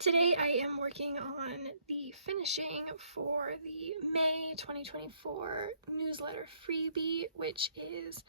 Today I am working on the finishing for the May 2024 newsletter freebie, which is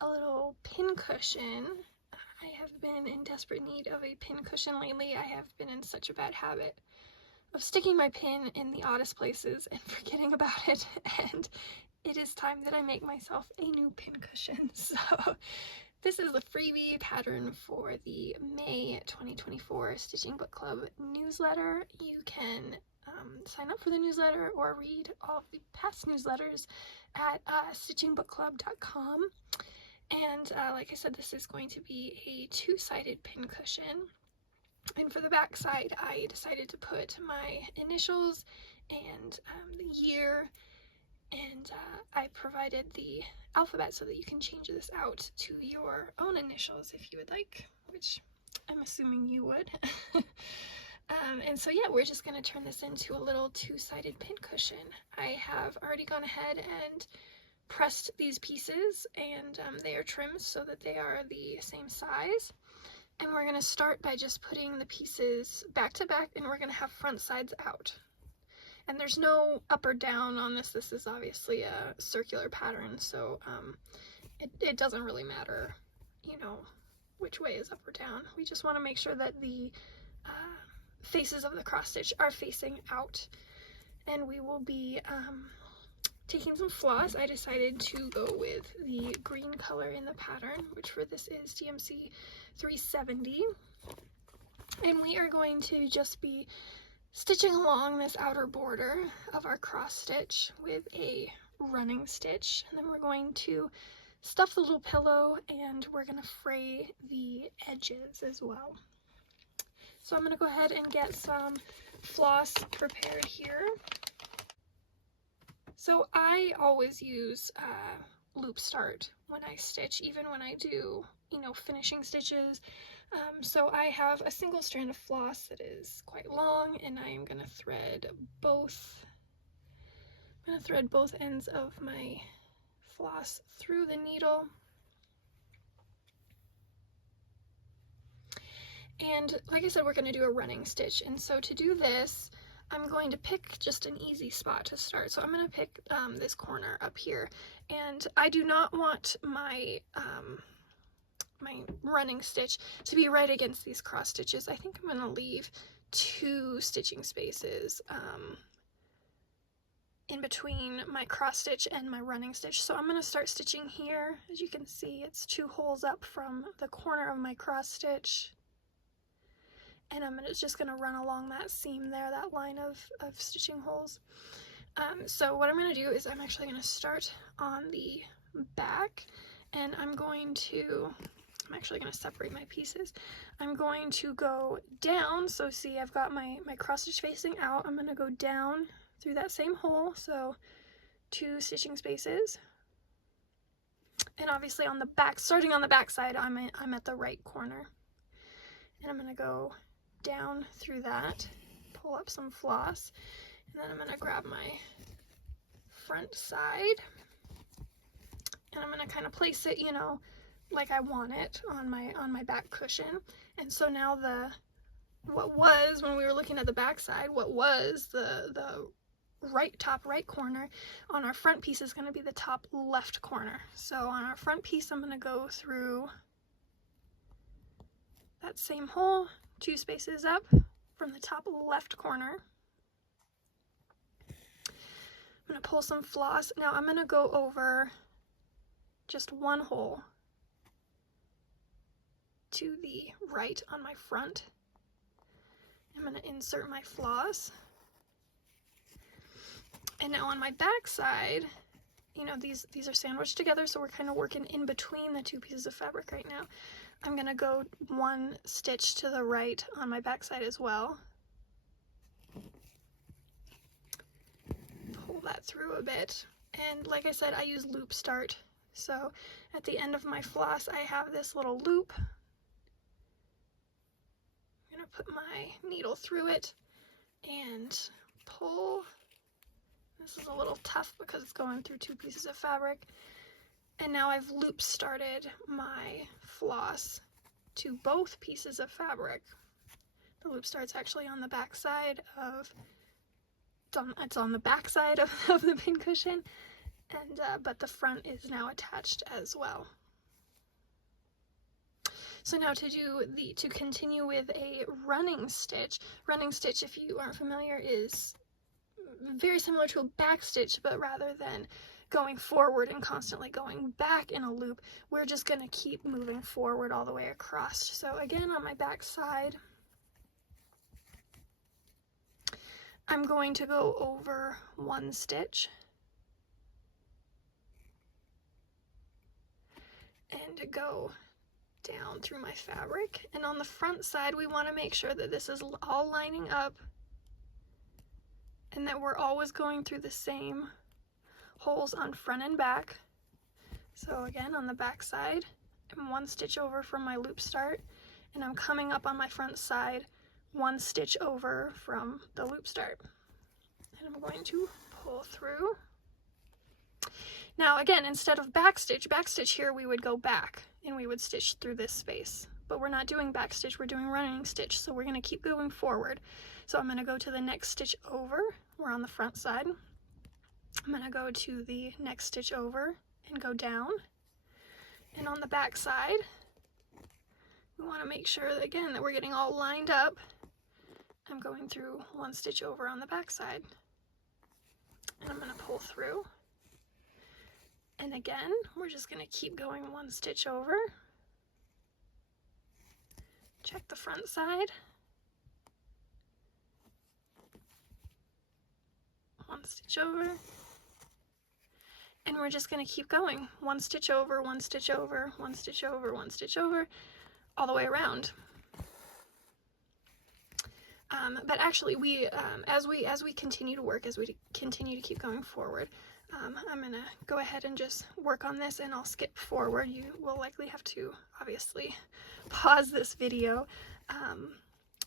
a little pin cushion. I have been in desperate need of a pin cushion lately. I have been in such a bad habit of sticking my pin in the oddest places and forgetting about it, and it is time that I make myself a new pin cushion. So this is the freebie pattern for the May 2024 Stitching Book Club newsletter. You can sign up for the newsletter or read all of the past newsletters at stitchingbookclub.com. And like I said, this is going to be a two-sided pin cushion. And for the back side, I decided to put my initials and the year, and I provided the alphabet so that you can change this out to your own initials if you would like, which I'm assuming you would. And so yeah, we're just going to turn this into a little two-sided pin cushion. I have already gone ahead and pressed these pieces, and they are trimmed so that they are the same size. And we're going to start by just putting the pieces back to back, and we're going to have front sides out. And there's no up or down on this. This is obviously a circular pattern, so it doesn't really matter, you know, which way is up or down. We just want to make sure that the faces of the cross stitch are facing out. And we will be taking some floss. I decided to go with the green color in the pattern, which for this is DMC 370. And we are going to just be stitching along this outer border of our cross stitch with a running stitch, and then we're going to stuff the little pillow, and we're going to fray the edges as well. So I'm going to go ahead and get some floss prepared here. So I always use loop start when I stitch, even when I do, you know, finishing stitches. So I have a single strand of floss that is quite long, and I am going to thread both ends of my floss through the needle. And like I said, we're going to do a running stitch, and so to do this, I'm going to pick just an easy spot to start. So I'm going to pick this corner up here, and I do not want my my running stitch to be right against these cross stitches. I think I'm going to leave 2 stitching spaces in between my cross stitch and my running stitch. So I'm going to start stitching here. As you can see, it's 2 holes up from the corner of my cross stitch, and I'm just going to run along that seam there, that line of stitching holes. So what I'm going to do is I'm actually going to start on the back, and I'm actually going to separate my pieces. I'm going to go down, so see I've got my cross stitch facing out. I'm going to go down through that same hole, so 2 stitching spaces. And obviously on the back, starting on the back side, I'm at the right corner. And I'm going to go down through that, pull up some floss, and then I'm going to grab my front side, and I'm going to kind of place it, you know, like I want it on my back cushion. And so now what was, when we were looking at the back side, what was the top right corner on our front piece is going to be the top left corner. So on our front piece, I'm going to go through that same hole, 2 spaces up from the top left corner. I'm going to pull some floss. Now I'm going to go over just 1 hole to the right on my front. I'm going to insert my floss. And now on my back side, you know, these are sandwiched together, so we're kind of working in between the 2 pieces of fabric right now. I'm going to go 1 stitch to the right on my back side as well. Pull that through a bit. And like I said, I use loop start. So at the end of my floss, I have this little loop. I'm going to put my needle through it and pull. This is a little tough because it's going through 2 pieces of fabric. And now I've loop started my floss to both pieces of fabric. The loop start's actually on the back side of, it's on the back side of the pincushion, and but the front is now attached as well. So now to continue with a running stitch, if you aren't familiar, is very similar to a back stitch, but rather than going forward and constantly going back in a loop, we're just going to keep moving forward all the way across. So again, on my back side, I'm going to go over one stitch and go down through my fabric. And on the front side, we want to make sure that this is all lining up and that we're always going through the same holes on front and back. So again, on the back side, I'm one stitch over from my loop start, and I'm coming up on my front side one stitch over from the loop start. And I'm going to pull through. Now again, instead of back stitch here, we would go back and we would stitch through this space. But we're not doing back stitch, we're doing running stitch, so we're going to keep going forward. So I'm going to go to the next stitch over, we're on the front side. I'm going to go to the next stitch over and go down. And on the back side, we want to make sure that, again, that we're getting all lined up. I'm going through one stitch over on the back side. And I'm going to pull through. And again, we're just going to keep going one stitch over. Check the front side. One stitch over. And we're just going to keep going. One stitch over, one stitch over, one stitch over, one stitch over, all the way around. But actually, as we continue to work, as we continue to keep going forward, I'm going to go ahead and just work on this, and I'll skip forward. You will likely have to, obviously, pause this video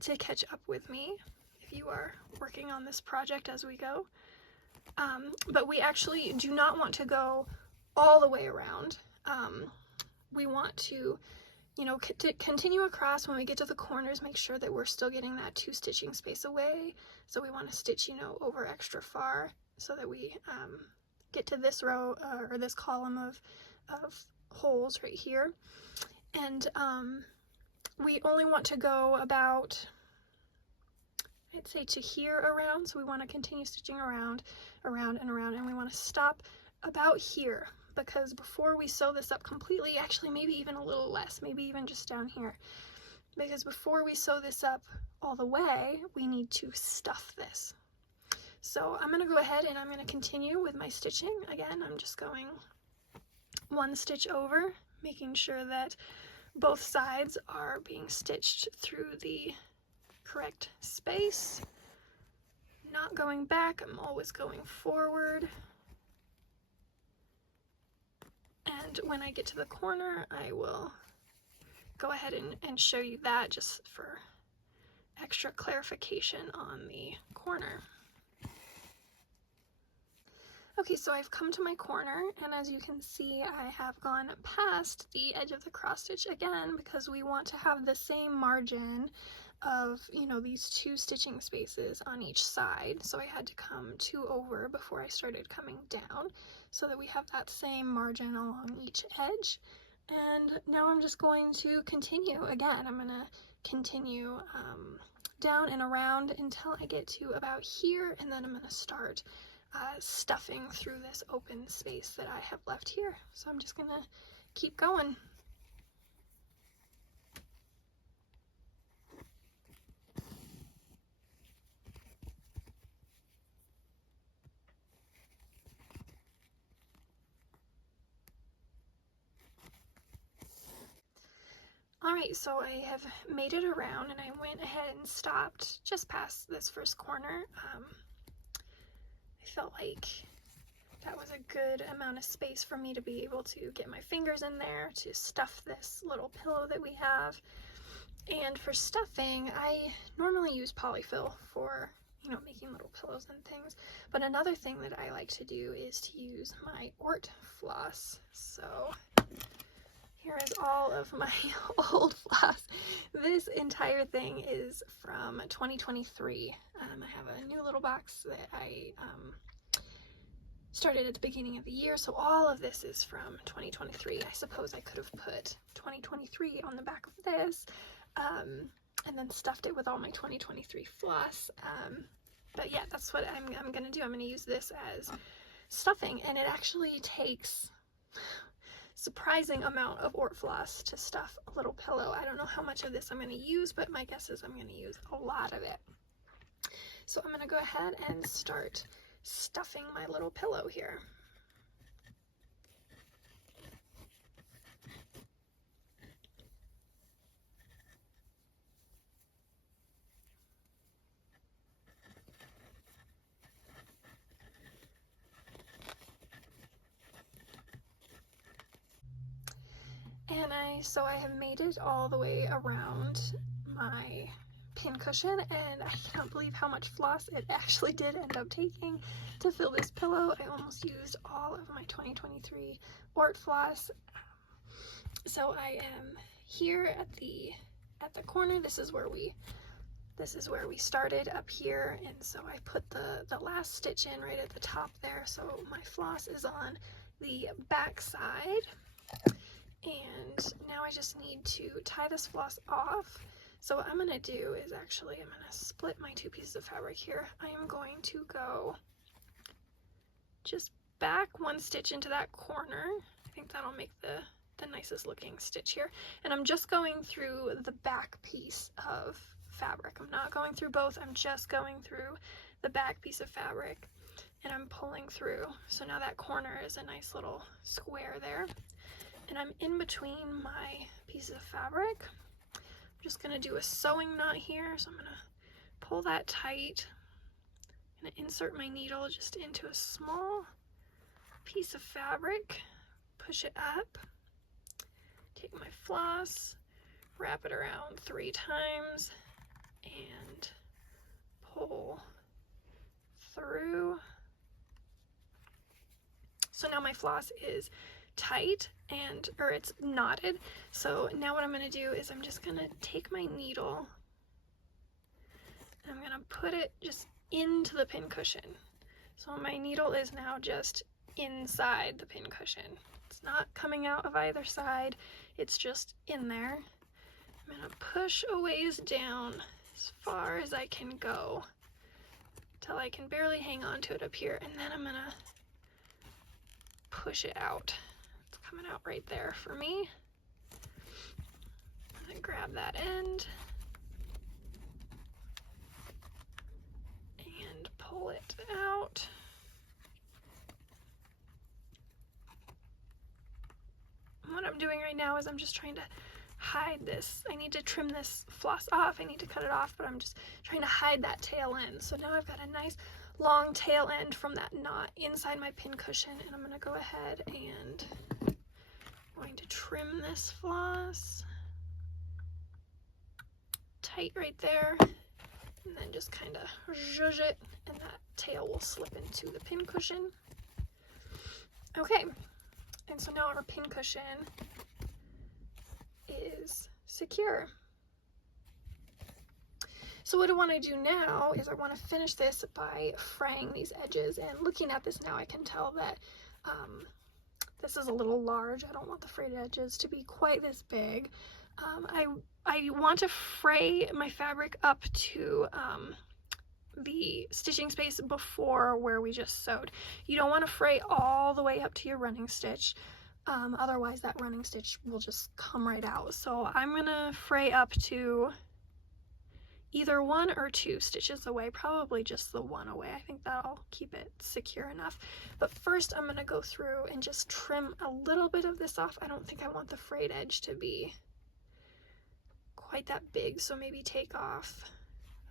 to catch up with me if you are working on this project as we go. But we actually do not want to go all the way around. We want to, to continue across. When we get to the corners, make sure that we're still getting that 2 stitching space away. So we want to stitch, over extra far so that we get to this row or this column of holes right here. And we only want to go about, I'd say, to here around. So we want to continue stitching around and around, and we want to stop about here, because before we sew this up completely, actually maybe even a little less, maybe even just down here, because before we sew this up all the way, we need to stuff this. So I'm going to go ahead and I'm going to continue with my stitching. Again, I'm just going one stitch over, making sure that both sides are being stitched through the correct space. Not going back, I'm always going forward. And when I get to the corner, I will go ahead and show you that, just for extra clarification on the corner. Okay, so I've come to my corner, and as you can see, I have gone past the edge of the cross stitch again, because we want to have the same margin of, these 2 stitching spaces on each side. So I had to come 2 over before I started coming down, so that we have that same margin along each edge. And now I'm just going to continue. Again, I'm going to continue down and around until I get to about here, and then I'm going to start stuffing through this open space that I have left here. So I'm just going to keep going. Alright, so I have made it around, and I went ahead and stopped just past this first corner. I felt like that was a good amount of space for me to be able to get my fingers in there to stuff this little pillow that we have. And for stuffing, I normally use polyfill for, making little pillows and things. But another thing that I like to do is to use my Ort floss. So Here is all of my old floss. This entire thing is from 2023. I have a new little box that I started at the beginning of the year, so all of this is from 2023. I suppose I could have put 2023 on the back of this, and then stuffed it with all my 2023 floss. But yeah, that's what I'm gonna do. I'm gonna use this as stuffing, and it actually takes surprising amount of Ort floss to stuff a little pillow. I don't know how much of this I'm gonna use, but my guess is I'm gonna use a lot of it. So I'm gonna go ahead and start stuffing my little pillow here. And so I have made it all the way around my pincushion, and I cannot believe how much floss it actually did end up taking to fill this pillow. I almost used all of my 2023 Ort floss. So I am here at the corner. This is where we started up here, and so I put the last stitch in right at the top there. So my floss is on the back side, and now I just need to tie this floss off. So what I'm going to do is I'm going to split my two pieces of fabric here. I am going to go just back one stitch into that corner. I think that'll make the nicest looking stitch here. And I'm just going through the back piece of fabric. I'm not going through both, I'm just going through the back piece of fabric, and I'm pulling through. So now that corner is a nice little square there. And I'm in between my pieces of fabric. I'm just gonna do a sewing knot here. So I'm gonna pull that tight. I'm gonna insert my needle just into a small piece of fabric, push it up, take my floss, wrap it around 3 times, and pull through. So now my floss is tight, or it's knotted. So now what I'm going to do is I'm just going to take my needle and I'm going to put it just into the pincushion. So my needle is now just inside the pincushion. It's not coming out of either side, it's just in there. I'm going to push a ways down as far as I can go till I can barely hang on to it up here, and then I'm going to push it out. It's coming out right there for me. I'm going to grab that end and pull it out. What I'm doing right now is I'm just trying to hide this. I need to trim this floss off. I need to cut it off, but I'm just trying to hide that tail end. So now I've got a nice long tail end from that knot inside my pincushion, and I'm going to go ahead and I'm going to trim this floss tight right there, and then just kind of zhuzh it, and that tail will slip into the pincushion. Okay, and so now our pincushion is secure. So what I want to do now is I want to finish this by fraying these edges, and looking at this now I can tell that this is a little large. I don't want the frayed edges to be quite this big. I want to fray my fabric up to the stitching space before where we just sewed. You don't want to fray all the way up to your running stitch. Otherwise that running stitch will just come right out. So I'm gonna fray up to either 1 or 2 stitches away, probably just the 1 away. I think that'll keep it secure enough. But first I'm gonna go through and just trim a little bit of this off. I don't think I want the frayed edge to be quite that big, so maybe take off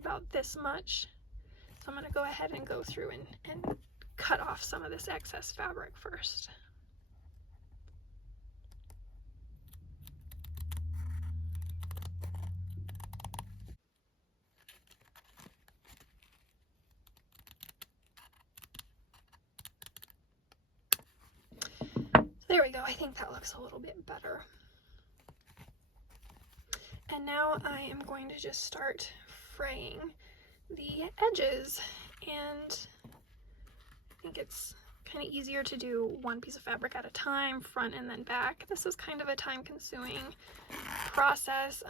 about this much. So I'm gonna go ahead and go through and cut off some of this excess fabric first. There we go. I think that looks a little bit better. And now I am going to just start fraying the edges, and I think it's kind of easier to do one piece of fabric at a time, front and then back. This is kind of a time-consuming process,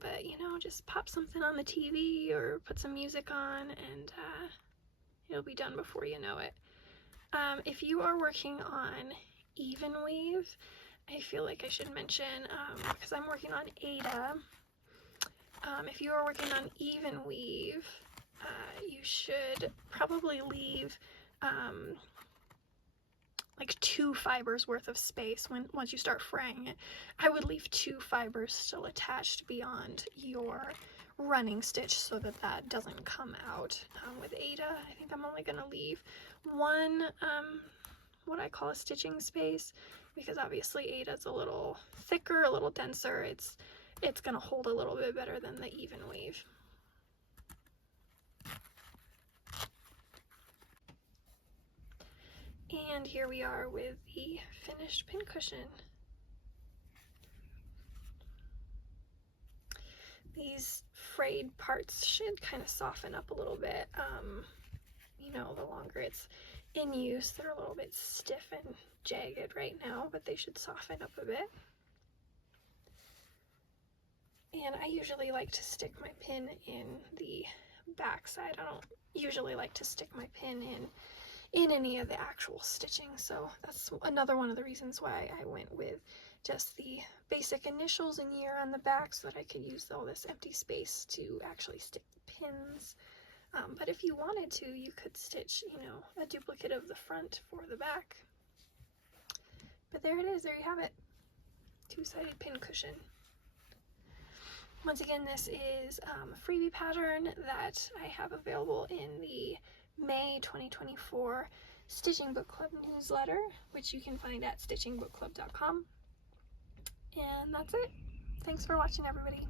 but you know, just pop something on the TV or put some music on and it'll be done before you know it. If you are working on even weave, I feel like I should mention, because I'm working on Ada, if you are working on even weave, you should probably leave like 2 fibers worth of space once you start fraying it. I would leave 2 fibers still attached beyond your running stitch so that that doesn't come out. With Ada, I think I'm only going to leave 1 what I call a stitching space, because obviously Ada's a little thicker, a little denser. It's going to hold a little bit better than the even weave. And here we are with the finished pincushion. These frayed parts should kind of soften up a little bit. You know, the longer it's in use, they're a little bit stiff and jagged right now, but they should soften up a bit. And I usually like to stick my pin in the back side. I don't usually like to stick my pin in any of the actual stitching, so that's another one of the reasons why I went with just the basic initials and year on the back, so that I could use all this empty space to actually stick the pins. But if you wanted to, you could stitch, you know, a duplicate of the front for the back. But there it is, there you have it. 2-sided pin cushion. Once again, this is a freebie pattern that I have available in the May 2024 Stitching Book Club newsletter, which you can find at stitchingbookclub.com. And that's it. Thanks for watching, everybody.